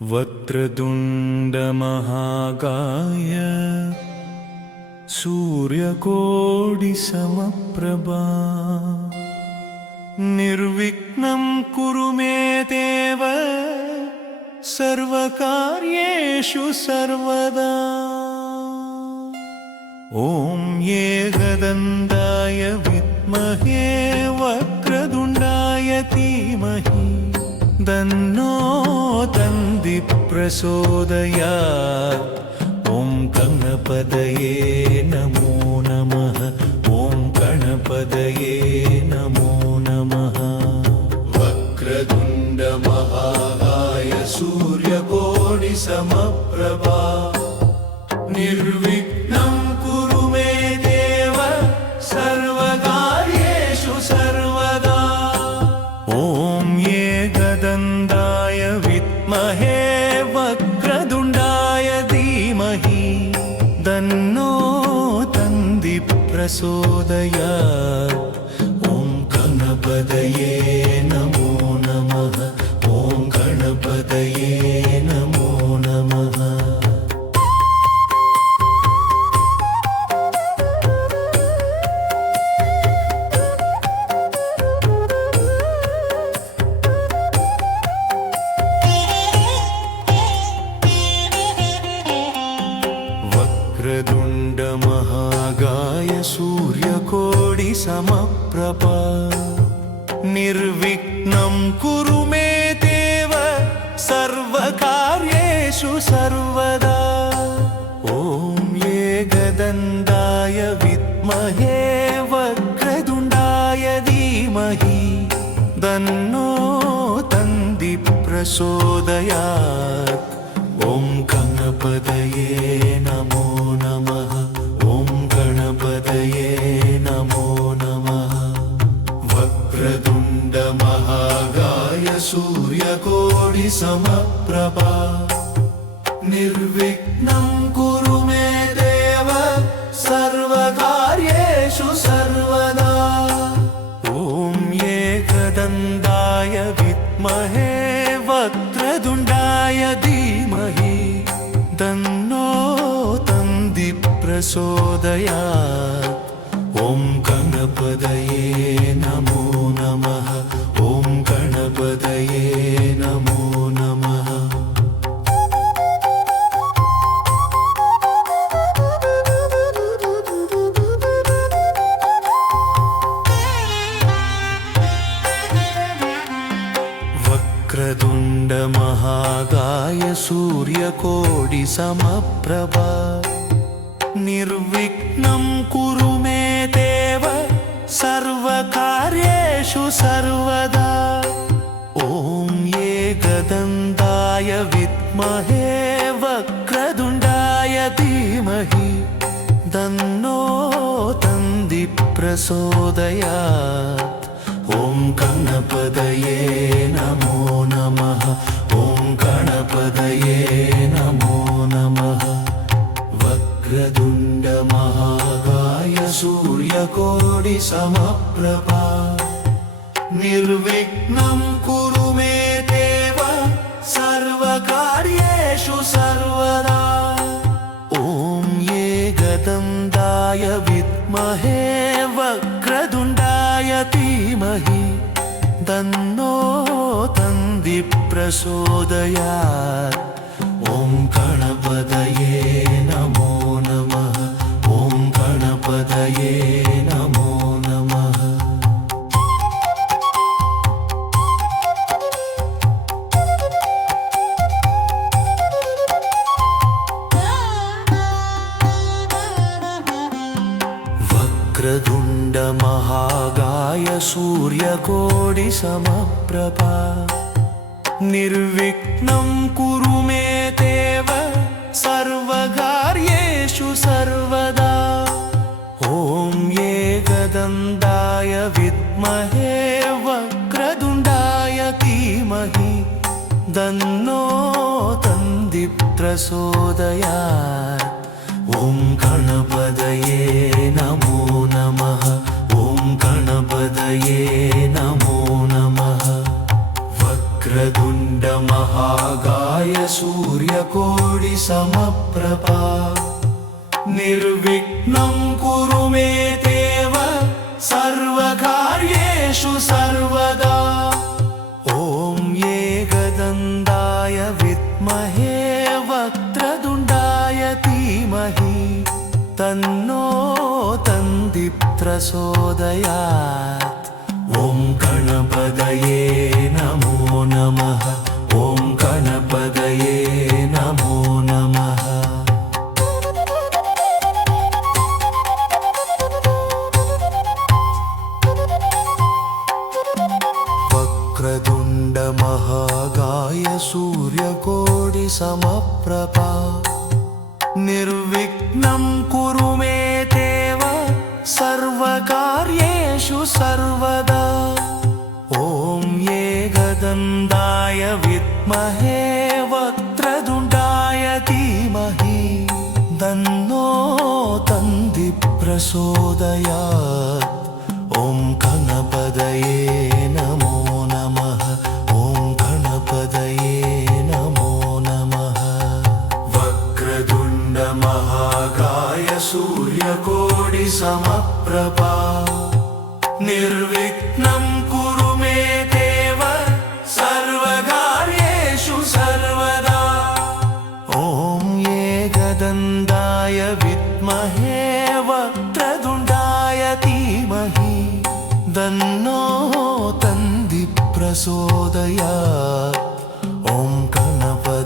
वक्रतुण्डमहाकाय सूर्यकोटिसमप्रभा निर्विघ्नं कुरु मे देव सर्वकार्येषु सर्वदा। ॐ एकदन्ताय विद्महे वक्रतुण्डाय धीमहि तन्नो तन्दिः प्रचोदयात्। ॐ गणपतये नमो नमः। ॐ गणपतये नमो नमः। वक्रतुण्डमहाकाय सूर्यकोटिसमप्रभा निर्विघ्नं कुरु मे देव सर्वकार्येषु सर्वदा। ॐ एकदन्ताय विद्महे वक्रतुण्डाय धीमहि तन्नो तन्दिः प्रचोदयात्। ॐ गणपतये नमो नमः। ॐ गणपतये नमो नमः। वक्रतुण्डमहाकाय सूर्यकोटिसमप्रभा निर्विघ्नं कुरु मे देव सर्वकार्येषु सर्वदा। ॐ एकदन्ताय विद्महे वक्रतुण्डाय धीमहि तन्नो तन्दिः प्रचोदयात्। ॐ गणपतये नमो नमः। ॐ गणपतये नमो नमः। वक्रतुण्डमहाकाय सूर्यकोटिसमप्रभा निर्विघ्नं कुरु मे देव सर्वकार्येषु सर्वदा। ॐ एकदन्ताय विद्महे वक्रतुण्डाय धीमहि तन्नो तन्दिः प्रचोदयात्। ॐ गणपतये नमो नमः। ॐ गणपतये नमो नमः। वक्रतुण्डमहाकाय सूर्यकोटिसमप्रभा निर्विघ्नं कुरु मे देव सर्वकार्येषु सर्वदा। ॐ एकदन्ताय विद्महे वक्रतुण्डाय धीमहि तन्नो तन्दिः प्रचोदयात्। ॐ गणपतये नमो नमः। ॐ गणपतये नमो नमः। वक्रतुण्डमहाकाय सूर्यकोटिसमप्रभा निर्विघ्नं कुरु मे देव सर्वकार्येषु सर्वदा। ॐ एकदन्ताय विद्महे वक्रतुण्डाय धीमहि तन्नो तन्दिः प्रचोदयात्। ॐ गणपतये नमो नमः। ॐ गणपतये नमो नमः। वक्रतुण्डमहाकाय सूर्यकोटिसमप्रभा निर्विघ्नं कुरु मे देव सर्वकार्येषु सर्वदा। ॐ एकदन्ताय विद्महे वक्रतुण्डाय धीमहि तन्नो तन्दिः प्रचोदयात्। ॐ गणपतये नमो नमः। ॐ गणपतये नमो नमः। वक्रतुण्डमहाकाय महागाय सूर्यकोटिसमप्रभा निर्विघ्नं कुरु मे देव सर्वकार्येषु सर्वदा ॐ एकदन्ताय विद्महे वक्रतुण्डाय धीमहि तन्नो दन्ति प्रचोदयात् ॐ गणपतये नमो नमः ॐ गणपतये नमो नमः वक्रतुण्ड महाकाय सूर्यकोटिसमप्रभा निर्विघ्नं कुरु मे देव सर्वकार्येषु सर्वदा ॐ एकदन्ताय विद्महे वक्रतुण्डाय धीमहि तन्नो दन्ति प्रचोदयात् ॐ गणपतये नमो नमः ॐ गणपतये नमो नमः वक्रतुण्ड महाकाय सूर्यकोटिसमप्रभा निर्विघ्नं कुरु मे देव सर्वकार्येषु सर्वदा ॐ एकदन्ताय विद्महे वक्रतुण्डाय धीमहि तन्नो दन्ति प्रचोदयात् ॐ गणपतये